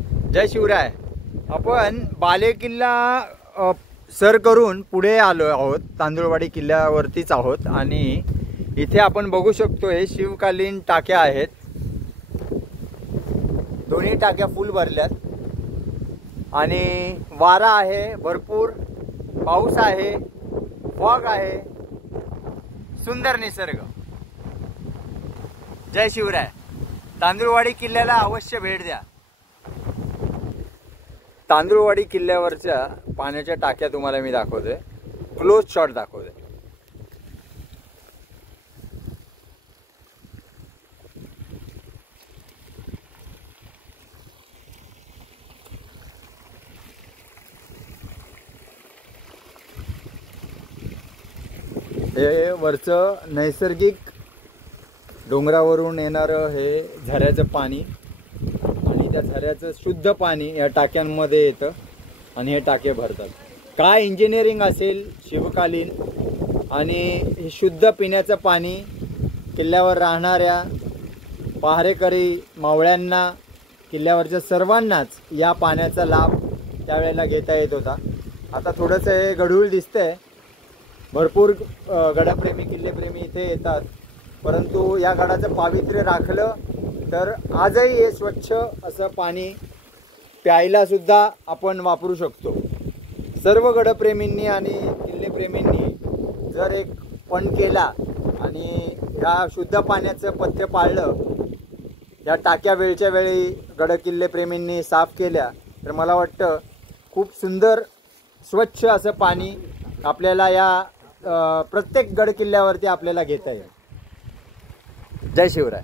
जय शिवराय। आपण बालेकिल्ला सर करून पुढे आलो आहोत, तांदूळवाडी किल्ल्यावरतीच आहोत आणि इथे आपण बघू शकतो हे शिवकालीन टाक्या आहेत। दोन्ही टाक्या फुल भरल्यात आणि वारा आहे, भरपूर पाऊस आहे, फॉग आहे, सुंदर निसर्ग। जय शिवराय। तांदूळवाडी किल्ल्याला अवश्य भेट द्या। तांदूळवाडी किल्ल्यावरच्या पाण्याच्या टाक्या तुम्हाला मी दाखवतोय, क्लोज शॉट दाखवतोय। हे वरचं नैसर्गिक डोंगरावरून येणारं हे झऱ्याचं पाणी आणि त्या झऱ्याचं शुद्ध पाणी या टाक्यांमध्ये येतं आणि हे टाके भरतात। काय इंजिनिअरिंग असेल शिवकालीन, आणि हे शुद्ध पिण्याचं पाणी किल्ल्यावर राहणाऱ्या पहारेकरी मावळ्यांना, किल्ल्यावरच्या सर्वांनाच या पाण्याचा लाभ त्यावेळेला घेता येत होता। आता थोडंसं हे गढूळ दिसतंय, भरपूर गडप्रेमी किल्लेप्रेमी इथे येतात, परंतु या गडाचं पावित्र्य राखलं तर आजही हे स्वच्छ असं पाणी प्यायला सुद्धा आपण वापरू शकतो। सर्व गडप्रेमींनी आणि किल्लेप्रेमींनी जर एक पण केला आणि या शुद्ध पाण्याचं पथ्य पाळलं, या टाक्या वेळच्या वेळी गडकिल्लेप्रेमींनी साफ केल्या, तर मला वाटतं खूप सुंदर स्वच्छ असं पाणी आपल्याला या प्रत्येक गडकिल्ल्यावरती आपल्याला घेता येईल। जय शिवराय।